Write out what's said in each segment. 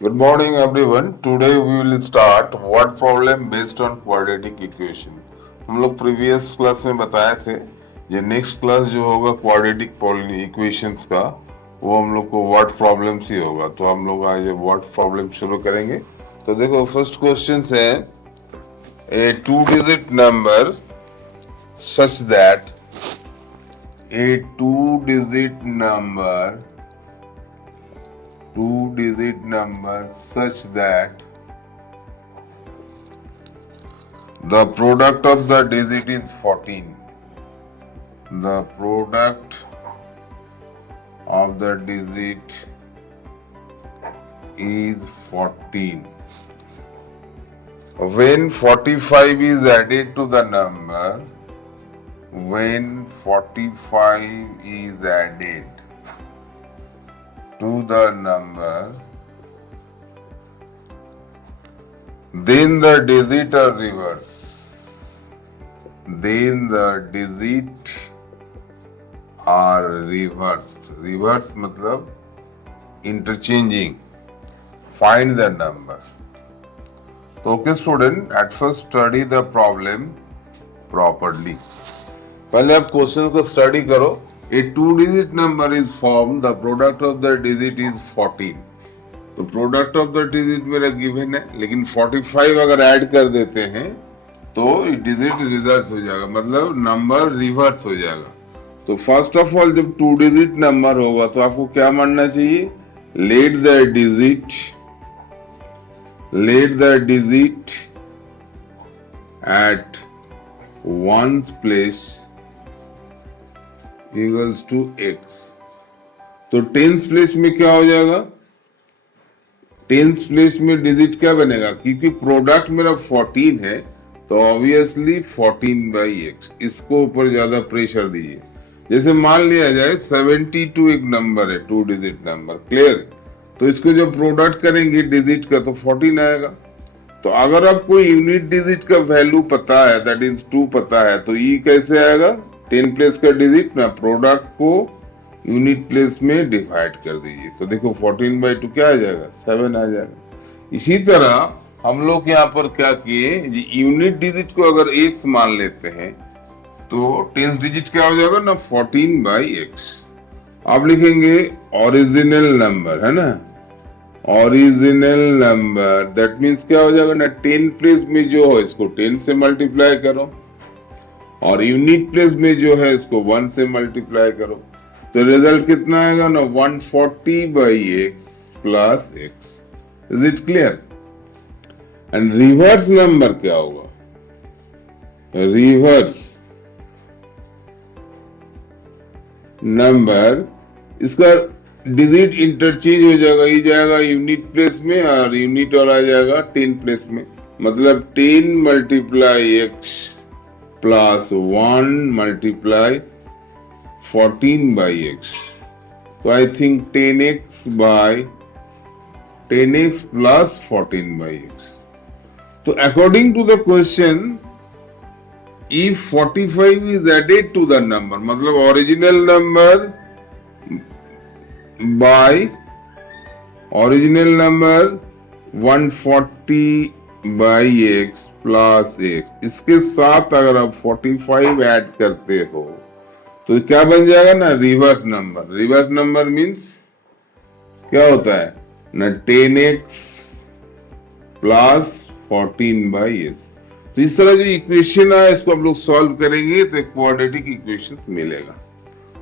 Good morning, everyone. Today we will start word problem based on quadratic equation. हम लोग previous class में बताए थे ये नेक्स्ट क्लास जो होगा क्वाड्रेटिक इक्वेशंस का वो हम लोग को वर्ड प्रॉब्लम ही होगा। तो हम लोग आज वर्ड प्रॉब्लम शुरू करेंगे। तो देखो फर्स्ट क्वेश्चन है a two digit number such that a two-digit number such that the product of the digit is 14. The product of the digit is 14. When 45 is added to the number, when 45 is added to the number, then the digit are reversed. Then the digit are reversed. Reverse मतलब interchanging. Find the number. तो okay student, at first study the problem properly. पहले आप question को study करो। A two digit number is form, the product of the digit is 14। तो product of the digit मेरा given है, लेकिन 45 अगर ऐड कर देते हैं तो डिजिट रिवर्स हो जाएगा, मतलब नंबर रिवर्स हो जाएगा। तो फर्स्ट ऑफ ऑल जब टू डिजिट नंबर होगा तो आपको क्या मानना चाहिए, let the digit at one's place equals to x। तो टेंस प्लेस में क्या हो जाएगा, टेंस प्लेस में डिजिट क्या बनेगा, क्योंकि प्रोडक्ट मेरा 14 है तो ऑब्वियसली 14/x। इसको ऊपर ज्यादा प्रेशर दीजिए। जैसे मान लिया जाए 72 एक नंबर है, टू डिजिट नंबर, क्लियर। तो इसको जब प्रोडक्ट करेंगे डिजिट का तो 14 आएगा। तो अगर आपको यूनिट डिजिट का वैल्यू पता है, दैट इज 2 पता है, तो ई कैसे आएगा, 10 प्लेस का डिजिट ना, प्रोडक्ट को यूनिट प्लेस में डिवाइड कर दीजिए। तो देखो 14/2 क्या आ जाएगा, 7 आ जाएगा। इसी तरह हम लोग यहाँ पर क्या किए, यूनिट डिजिट को अगर x मान लेते हैं तो टेंस डिजिट क्या हो जाएगा ना, 14/x। आप लिखेंगे ओरिजिनल नंबर, है ना, ओरिजिनल नंबर, दैट मीन्स क्या हो जाएगा ना, 10 प्लेस में जो हो इसको 10 से मल्टीप्लाई करो और यूनिट प्लेस में जो है इसको 1 से मल्टीप्लाई करो। तो रिजल्ट कितना आएगा ना, 140/x plus x। Is it clear. And reverse number क्या होगा, रिवर्स नंबर, इसका डिजिट इंटरचेंज हो जाएगा, ये जाएगा यूनिट प्लेस में और यूनिट और आ जाएगा 10 प्लेस में, मतलब 10 multiply x plus 1 multiply 14/x। तो I think 10x plus 14/x। तो according to the question, if 45 is added to the number, मतलब original number by original number 140/x plus x, इसके साथ अगर आप 45 ऐड करते हो तो क्या बन जाएगा ना, reverse number. Reverse number means क्या होता है ना, 10x प्लस 14/s। तो इस तरह जो इक्वेशन है इसको हम लोग सॉल्व करेंगे तो एक क्वाड्रेटिक इक्वेशन मिलेगा।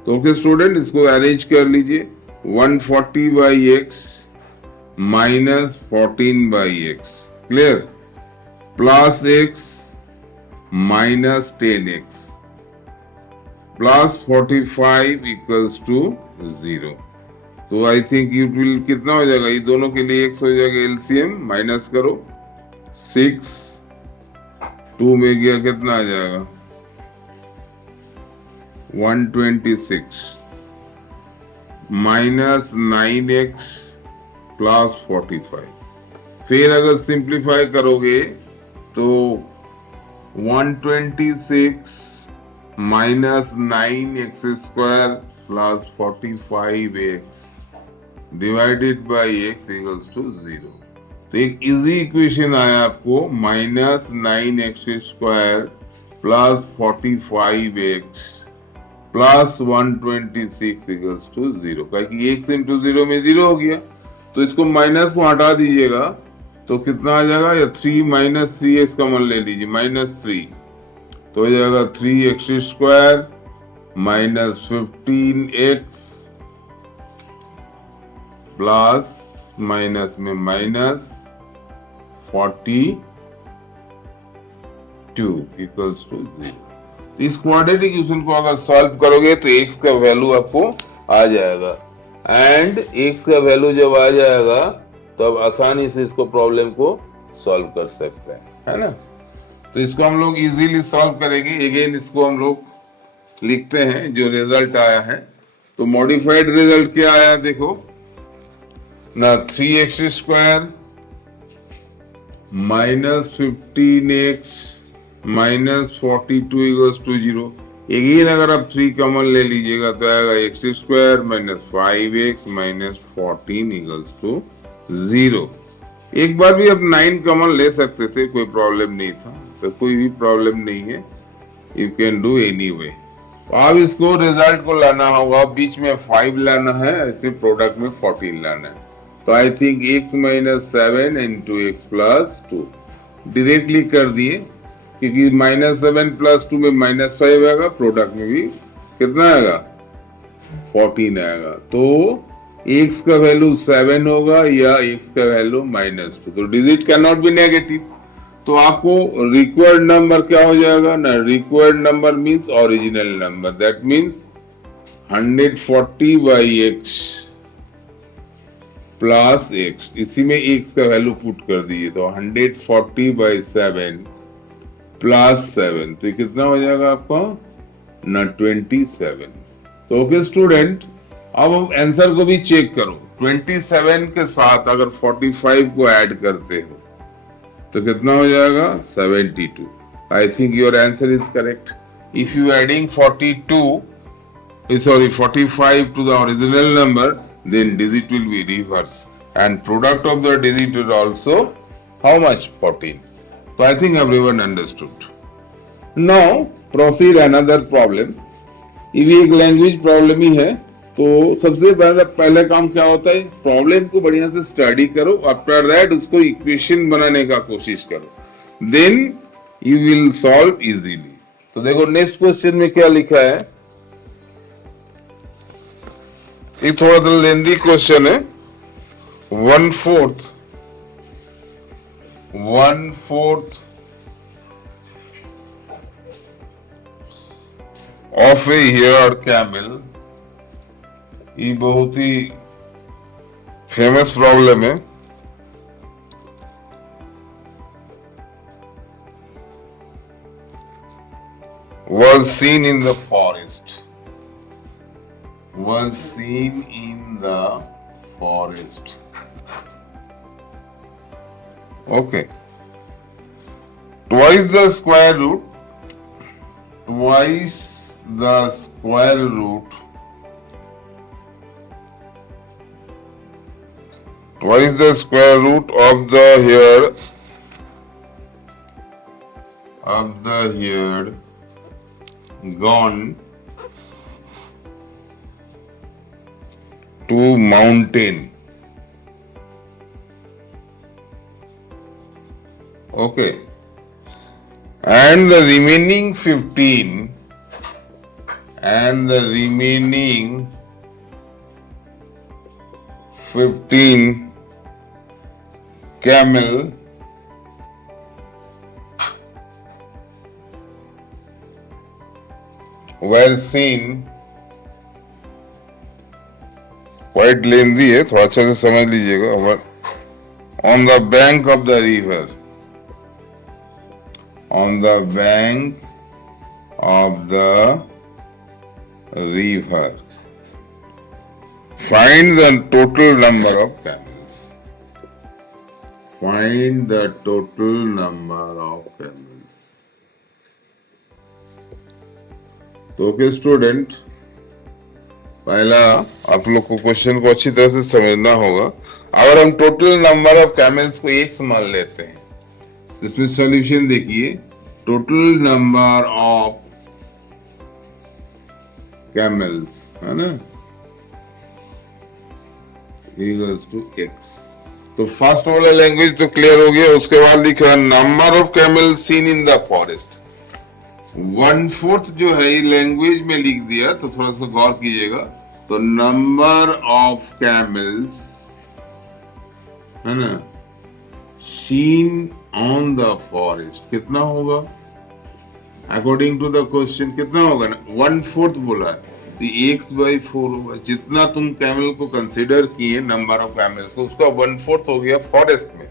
तो ओके स्टूडेंट, इसको अरेंज कर लीजिए। 140/x minus 14/x, clear, plus x minus 10x plus 45 equals to 0। तो आई थिंक इट विल कितना हो जाएगा, ये दोनों के लिए x हो जाएगा, एलसीएम माइनस करो, 6 2 में गया कितना आ जाएगा, 126 माइनस 9x प्लस 45। फिर अगर सिंप्लीफाई करोगे तो 126 minus 9x² plus 45x divided by x equals to 0। तो एक इजी इक्वेशन आया आपको, -9x² plus 45x plus 126 equals to 0। कि एक्स इंटू 0 में 0 हो गया, तो इसको माइनस को हटा दीजिएगा तो कितना आ जाएगा, या 3 माइनस 3x का मान ले लीजिए, -3, तो हो जाएगा 3x² minus 15x plus minus में माइनस 42 इक्वल्स टू 0। इस क्वाड्रेटिक इक्वेशन को अगर सॉल्व करोगे तो x का वैल्यू आपको आ जाएगा, एंड x का वैल्यू जब आ जाएगा तो अब आसानी से इसको प्रॉब्लम को सॉल्व कर सकते हैं, है ना। तो इसको हम लोग इजीली सॉल्व करेंगे। अगेन इसको हम लोग लिखते हैं जो रिजल्ट आया है। तो मॉडिफाइड रिजल्ट क्या आया देखो ना, 3x² minus 15x minus 42 equals to 0। Again अगर आप 3 कॉमन ले लीजिएगा तो आएगा x² minus 5x minus 14 equals to 0। एक बार भी आप 9 कॉमन ले सकते थे, कोई प्रॉब्लम नहीं था, तो कोई भी प्रॉब्लम नहीं है, you can do any way. तो अब इसको रिजल्ट को लाना होगा, बीच में 5 लाना है, इसमें प्रोडक्ट में 14 लाना है। तो I think x minus 7 into x plus 2 directly कर दिए, क्योंकि -7 प्लस 2 में -5 आएगा, प्रोडक्ट में भी कितना आएगा 14 आएगा। तो x का वैल्यू 7 होगा या x का वैल्यू -2, तो digit can not be negative. तो आपको रिक्वायर्ड नंबर क्या हो जाएगा ना, required number means original number, that means 140 by x plus x, इसी में x का वैल्यू पुट कर दीजिए, तो 140 बाई 7 प्लस 7, तो कितना हो जाएगा आपका ना 27। तो ओके स्टूडेंट, अब आंसर को भी चेक करो। 27 के साथ अगर 45 को ऐड करते हो तो कितना हो जाएगा 72। I think your answer is correct. If you adding 45 to the original number, then digit will be reverse, and product of the digit is also how much, 14. So I think everyone understood. Now proceed another problem. ये एक language problem ही है, तो सबसे पहले काम क्या होता है, प्रॉब्लम को बढ़िया से स्टडी करो, आफ्टर दैट उसको इक्वेशन बनाने का कोशिश करो, then you will solve easily. तो देखो नेक्स्ट क्वेश्चन में क्या लिखा है, ये थोड़ा सा लेंदी क्वेश्चन है। 1/4 ऑफ ए हेयर कैमल, ये बहुत ही फेमस प्रॉब्लम है। Was seen in the forest. Okay. Twice the square root of the hair gone to mountain. Okay. And the remaining 15 camel were seen, quite lengthy है, थोड़ा अच्छा से समझ लीजिएगा, on the bank of the river, find the total number of camels. तो okay student, पहला आप लोग को क्वेश्चन को अच्छी तरह से समझना होगा। अगर हम टोटल नंबर ऑफ कैमल्स को एक्स मान लेते हैं तो इसमें सॉल्यूशन देखिए, टोटल नंबर ऑफ कैमल्स है ना इक्वल्स टू एक्स। तो फर्स्ट वाला लैंग्वेज तो क्लियर हो गया। उसके बाद लिखा number of camels seen in the forest. 1/4 जो है ये लैंग्वेज में लिख दिया, तो थोड़ा सा गौर कीजिएगा। तो नंबर ऑफ कैमल्स है ना सीन ऑन द फॉरेस्ट कितना होगा अकॉर्डिंग टू द क्वेश्चन, कितना होगा ना 1/4 बोला है तो x/4 होगा। जितना तुम कैमल को कंसिडर किए नंबर ऑफ कैमल्स को, उसका 1/4 हो गया फॉरेस्ट में।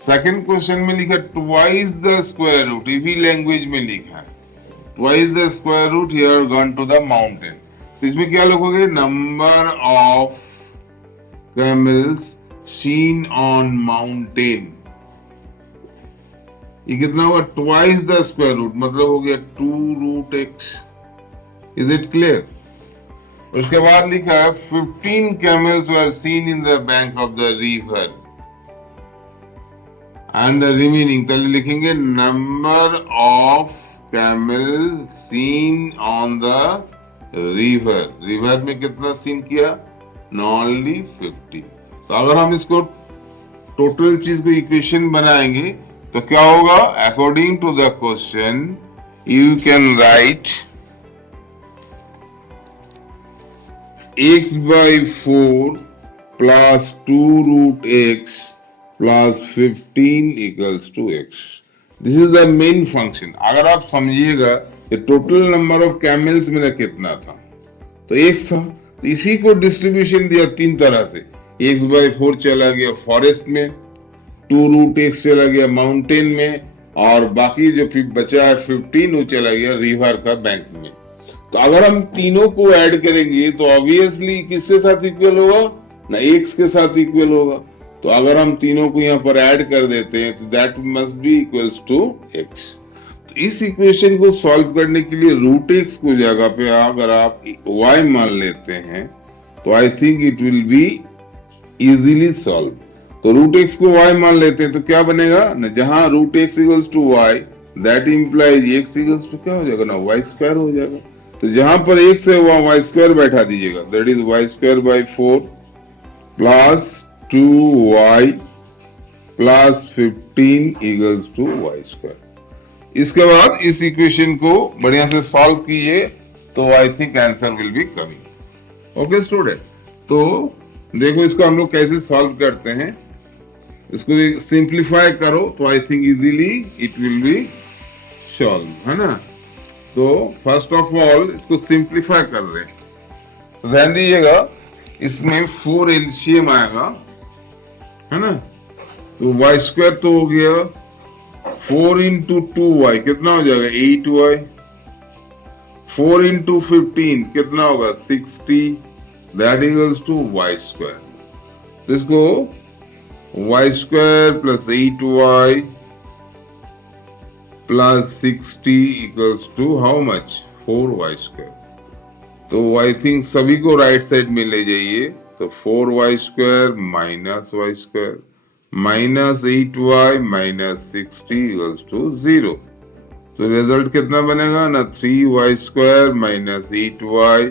सेकंड क्वेश्चन में लिखा ट्वाइस द स्क्वायर रूट, इसी लैंग्वेज में लिखा है twice the square root here gone to the mountain. तो इसमें क्या लिखोगे number of camels seen on mountain, ये कितना होगा ट्वाइस द स्क्वायर रूट, मतलब हो गया 2√x। Is it clear? उसके बाद लिखा है 15 camels were seen in the bank of the river and the remaining, पहले लिखेंगे number of camel seen on the river. River में कितना सीन किया ओनली 50। तो अगर हम इसको टोटल चीज को इक्वेशन बनाएंगे तो क्या होगा according to the question you can write x/4 plus 2√x plus 15 equals to x। This is the main function. अगर आप समझिएगा कि टोटल नंबर ऑफ कैमल्स मेरा कितना था तो x था, तो इसी को डिस्ट्रीब्यूशन दिया तीन तरह से। x/4 चला गया फॉरेस्ट में, 2√x चला गया माउंटेन में, और बाकी जो फिर बचा है 15 वो चला गया रिवर का बैंक में। तो अगर हम तीनों को ऐड करेंगे तो ऑब्वियसली किसके साथ इक्वल होगा ना x के साथ इक्वल होगा। तो अगर हम तीनों को यहाँ पर ऐड कर देते हैं तो that must be equals to x। तो इस इक्वेशन को सॉल्व करने के लिए √x को जगह पे अगर आप y मान लेते हैं तो I think it will be easily solve. तो √x को y मान लेते हैं तो क्या बनेगा ना, जहां √x equals to y that implies x equals to क्या हो जाएगा ना y² हो जाएगा। तो जहां पर x है वहां y² बैठा दीजिएगा, that is y²/4 plus 2y plus 15 equals to y²। इसके बाद इस इक्वेशन को बढ़िया से सॉल्व कीजिए तो I think answer will be coming. Okay student, तो देखो इसको हम लोग कैसे सॉल्व करते हैं। इसको सिंप्लीफाई करो तो I think easily it will be solve, है ना। तो फर्स्ट ऑफ ऑल इसको सिंप्लीफाई कर रहे हैं तो ध्यान दीजिएगा, इसमें 4 एलसीएम आएगा, है ना। तो y² तो हो गया 4 इंटू 2y कितना हो जाएगा 8y, 4 इंटू 15 कितना होगा 60, दैट इक्वल्स टू y²। तो इसको y² plus 8y plus 60 equals to how much 4y²। तो आई थिंक सभी को राइट साइड में ले जाइए। तो 4y² minus y² minus 8y minus 60 equals to 0। तो रिजल्ट कितना बनेगा ना 3y² minus 8y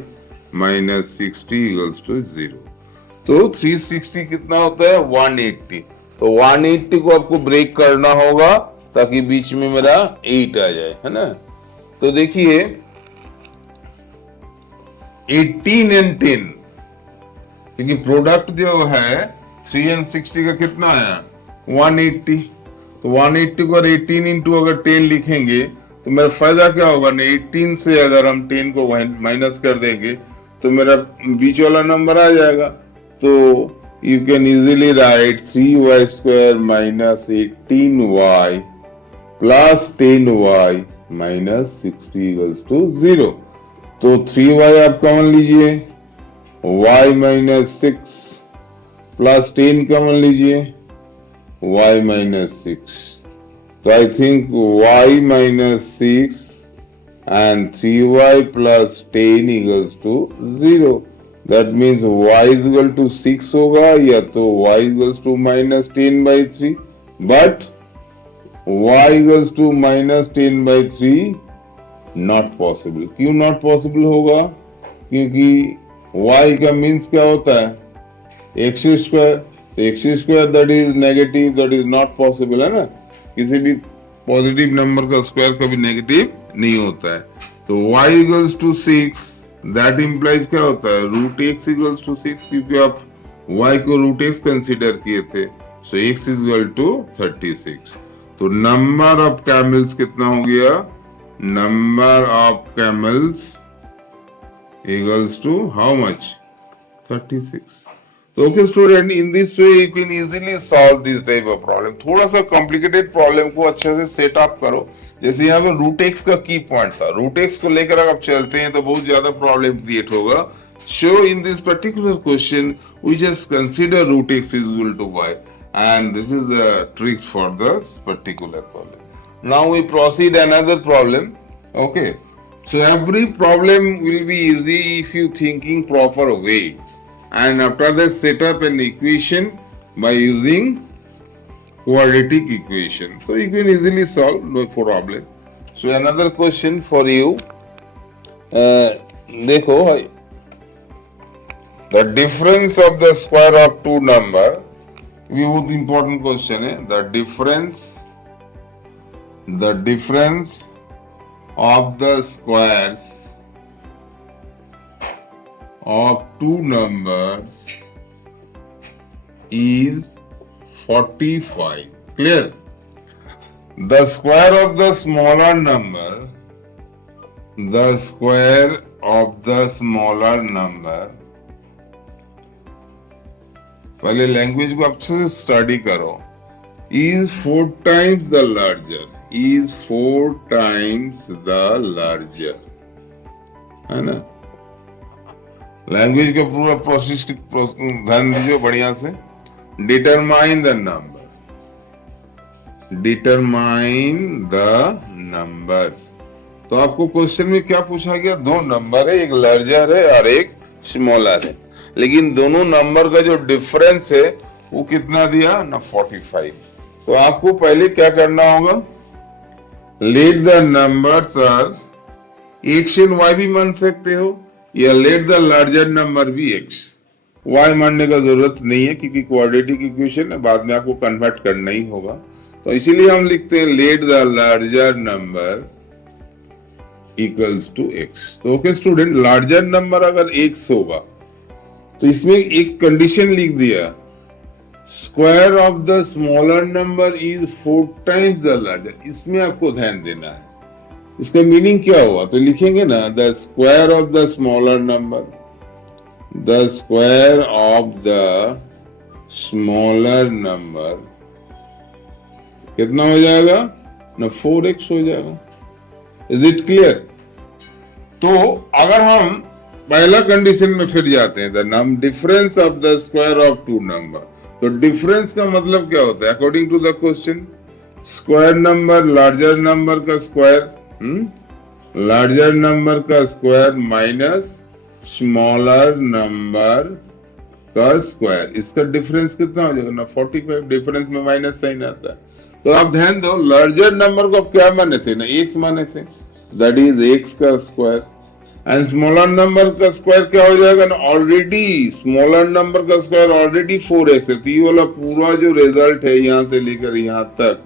minus 60 equals to 0। तो 360 कितना होता है 180। तो 180 को आपको ब्रेक करना होगा ताकि बीच में मेरा 8 आ जाए, है ना। तो देखिए 18 and 10 क्योंकि प्रोडक्ट जो है 3 and 60 का कितना आया 180। तो 180 को 18 इंटू अगर 10 लिखेंगे तो मेरा फायदा क्या होगा ना 18 से अगर हम 10 को माइनस कर देंगे तो मेरा बीच वाला नंबर आ जाएगा। तो you can easily write 3y² minus 18y plus 10y minus 60 equals to 0। तो 3y आप कॉमन लीजिए, y माइनस 6 प्लस 10 कॉमन लीजिए, y माइनस 6। तो I think y minus 6 and 3y plus 10 equals to 0. That means y is equal to 6 होगा या तो y equals to minus 10 by 3, but y equals to minus 10 by 3 not possible. क्यों not possible होगा? क्योंकि y का means क्या होता है? X square. तो X square that is negative, that is not possible, है ना. किसी भी पॉजिटिव नंबर का स्क्वायर कभी नेगेटिव नहीं होता है. तो y equals to 6, that implies क्या होता है? रूट x इक्वल्स टू 6, क्योंकि आप y को रूट x कंसीडर किए थे. So x is equal to 36. तो नंबर ऑफ कैमल्स कितना हो गया? Number of camels equals to how much? 36. तो okay student, in this way you can easily solve this type of problem. थोड़ा सा complicated problem को अच्छे से सेट अप करो. जैसे यहाँ पे रूट एक्स का की पॉइंट था, रूट एक्स को लेकर अगर आप चलते हैं तो बहुत ज्यादा प्रॉब्लम क्रिएट होगा. So in this particular question we just consider root X is equal to Y, and this is the tricks for this particular problem. Now we proceed another problem. Okay, so every problem will be easy if you thinking proper way, and after that set up an equation by using quadratic equation, so you can easily solve, no problem. So another question for you, देखो, the difference of the square of two number, ये बहुत important question है. the difference of the squares of two numbers is 45. Clear? The square of the smaller number, पहले language को अच्छे से study करो. is 4 times the larger, है ना. लैंग्वेज का पूरा प्रोसेस ध्यान दीजिए बढ़िया से. Determine the numbers. तो आपको क्वेश्चन में क्या पूछा गया? दो नंबर है, एक लार्जर है और एक स्मॉलर है, लेकिन दोनों नंबर का जो डिफरेंस है वो कितना दिया ना? 45. तो आपको पहले क्या करना होगा? Let the numbers are, x and y भी मान सकते हो, या लेट द लार्जर नंबर भी एक्स. वाई मानने का जरूरत नहीं है क्योंकि क्वाड्रेटिक इक्वेशन है, बाद में आपको कन्वर्ट करना ही होगा. तो इसीलिए हम लिखते हैं let the larger number equals to x. तो ओके स्टूडेंट, लार्जर नंबर अगर एक्स होगा तो इसमें एक कंडीशन लिख दिया, square of the smaller number is 4 times the larger. इसमें आपको ध्यान देना है. इसका मीनिंग क्या हुआ? तो लिखेंगे ना, the square of the smaller number, कितना हो जाएगा ना? 4x हो जाएगा. Is it clear? तो अगर हम पहला कंडीशन में फिर जाते हैं, the difference of the square of two number. तो डिफरेंस का मतलब क्या होता है? According to the question, square number larger number का स्क्वायर, लार्जर नंबर का स्क्वायर माइनस स्मॉलर नंबर का स्क्वायर. इसका डिफरेंस कितना हो जाएगा ना? 45. डिफरेंस में माइनस साइन आता है. तो आप ध्यान दो, लार्जर नंबर को आप क्या माने थे ना? एक्स माने थे, दैट इज एक्स का स्क्वायर. एंड स्मॉलर नंबर का स्क्वायर क्या हो जाएगा ना? ऑलरेडी स्मॉलर नंबर का स्क्वायर ऑलरेडी 4x है. तो ये वाला पूरा जो रिजल्ट है यहाँ से लेकर यहाँ तक,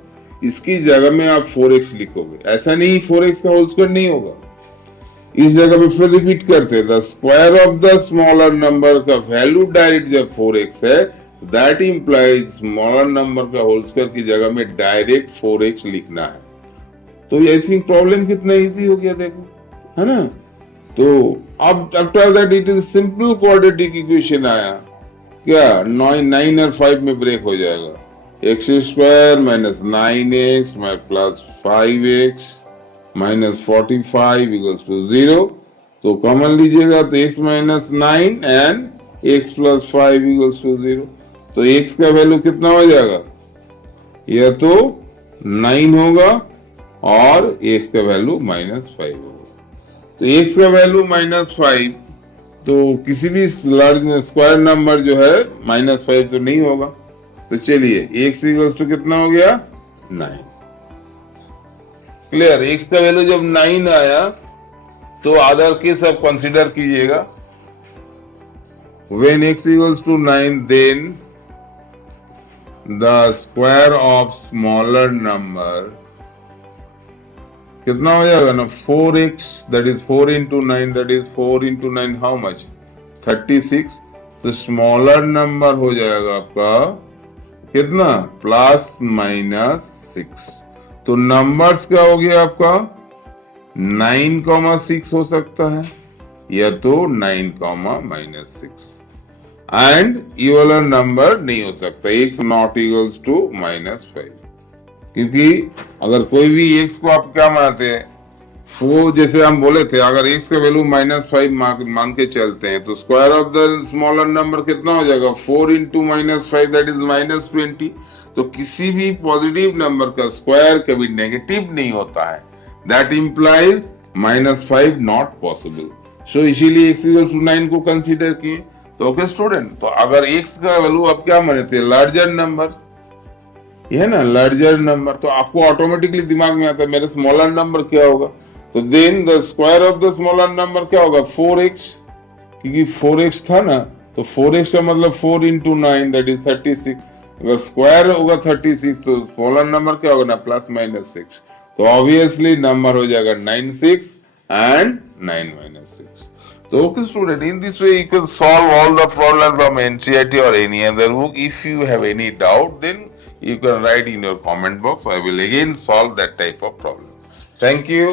इसकी जगह में आप 4x लिखोगे. ऐसा नहीं 4x का होल स्क्वायर नहीं होगा. इस जगह पे फिर रिपीट करते हैं, the square of the smaller number का वैल्यू डायरेक्ट जब 4x है, दैट इंप्लाइज स्मॉलर नंबर का होल स्क्वायर की जगह में डायरेक्ट 4x लिखना है. तो आई थिंक प्रॉब्लम कितना इजी हो गया, देखो, है ना. तो अब after that it is simple quadratic equation आया. क्या 9 और 5 में ब्रेक हो जाएगा? X square minus 9x plus 5x minus 45 equals to 0. तो कॉमन लीजिएगा तो x minus 9 and x plus 5 equals to 0. तो x का वैल्यू कितना हो जाएगा? यह तो 9 होगा और x का वैल्यू माइनस 5 होगा. तो x का वैल्यू -5, तो किसी भी लार्ज स्क्वायर नंबर जो है -5 तो नहीं होगा। तो चलिए x इक्वल्स टू कितना हो गया 9। क्लियर। x का वैल्यू जब 9 आया तो अदर के सब कंसीडर कीजिएगा। When x equals to 9 then the square of smaller number कितना हो जाएगा ना 4x, that is 4 into 9, that is 4 into 9 how much 36। तो स्मॉलर नंबर हो जाएगा आपका कितना +-6। तो नंबर्स क्या हो गया आपका 9,6 हो सकता है या तो 9,-6 एंड ये वाला नंबर नहीं हो सकता x नॉट इक्वल्स टू -5, क्योंकि अगर कोई भी x को आप क्या मानते हैं 4, जैसे हम बोले थे अगर x का वैल्यू -5 मान के चलते हैं तो square of the smaller number कितना हो जाएगा 4 इंटू -5 दैट इज -20। तो किसी भी पॉजिटिव नंबर का स्क्वायर कभी नेगेटिव नहीं होता है, दैट इंप्लाइज -5 नॉट पॉसिबल। सो इसीलिए x इक्वल टू 9 को कंसीडर किए। तो ओके स्टूडेंट, तो अगर x का वैल्यू आप क्या माने थे लार्जर नंबर, ये ना लार्जर नंबर, तो आपको ऑटोमेटिकली दिमाग में आता है मेरा स्मॉलर नंबर क्या होगा। तो then the square of the smaller number क्या होगा 4x, क्योंकि 4x था ना, तो 4x का मतलब 4 इंटू 9 दैट इज 36। अगर स्क्वायर होगा 36 तो स्मॉलर नंबर क्या होगा ना +-6। तो ऑब्वियसली नंबर हो जाएगा 96 and 9-6। So okay student, in this way you can solve all the problems from NCERT or any other book. If you have any doubt, then you can write in your comment box. I will again solve that type of problem. Thank you.